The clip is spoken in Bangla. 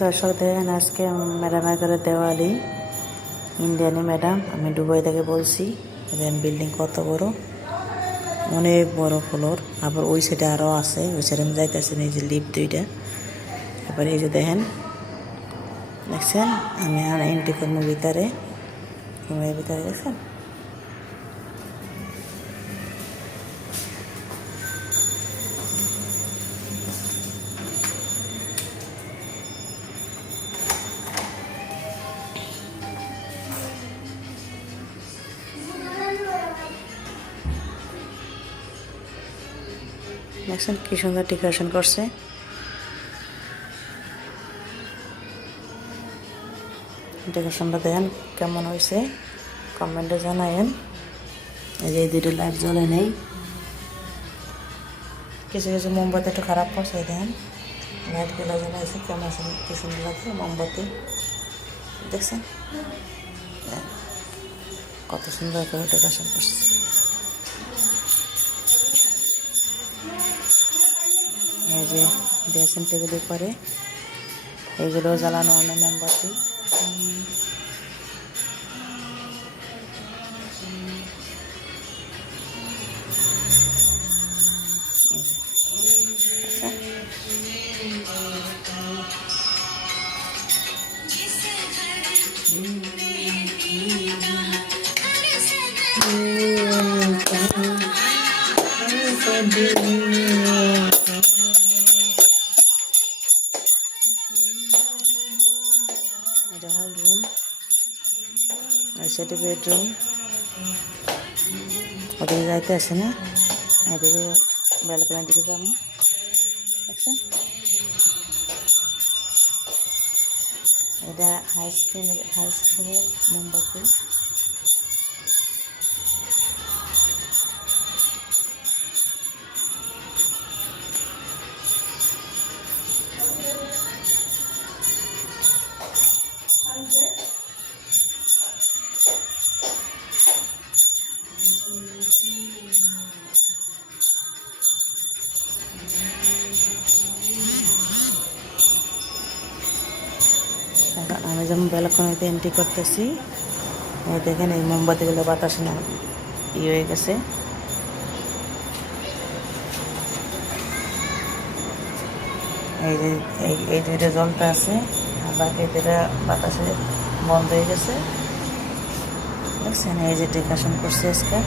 দর্শক দেখেন আজকে ম্যাডামের ঘরে দেওয়ালি ইন্ডিয়ানি ম্যাডাম আমি দুবাই থেকে বলছি। দেখেন বিল্ডিং কত বড়, অনেক বড় ফ্লোর। আবার ওই সাইডে আরও আছে, ওই সাইডে আমি যাইতেছি এই যে লিফট দুইটা। এবার এই যে দেখেন দেখছেন আমি আর এন্ট্রি করবো ভিতরে, ভিতরে দেখছেন। দেখছেন কি সুন্দর ডেকোরেশন করছে। ডেকোরেশনটা দেখেন কেমন হয়েছে, কমেন্টে জানায়েন। এই যে দুটো লাইট জ্বলে নেই, কিছু কিছু মোমবাতি একটু খারাপ করছে। দেখেন লাইটগুলো জ্বলাইছে কেমন আছে, কি সুন্দর লাগছে মোমবাতি। দেখছেন কত সুন্দর করে ডেকোরেশন করছে। এই যে ড্রেসিং টেবিলের পরে এইগুলো জ্বালানো অনেক মোমবাতি। এটা হল রুম, আর সেটা বেডরুম। ওদিকে যাইতে আসে না, এদিকে ব্যালকনির দিকে যাবো। দেখছেন এটা হাই স্ক্রিনের মোমবাতি। এখন আমি যেমন ব্যালকনিতে এন্ট্রি করতেছি, দেখেন এই মোমবাতিগুলো বাতাসে না হয়ে গেছে। এই যে এই দুইটা জলটা আছে, আর বাকি দুটা বাতাসে বন্ধ হয়ে গেছে। দেখছেন এই যে ডেকোরেশন করছে আজকে।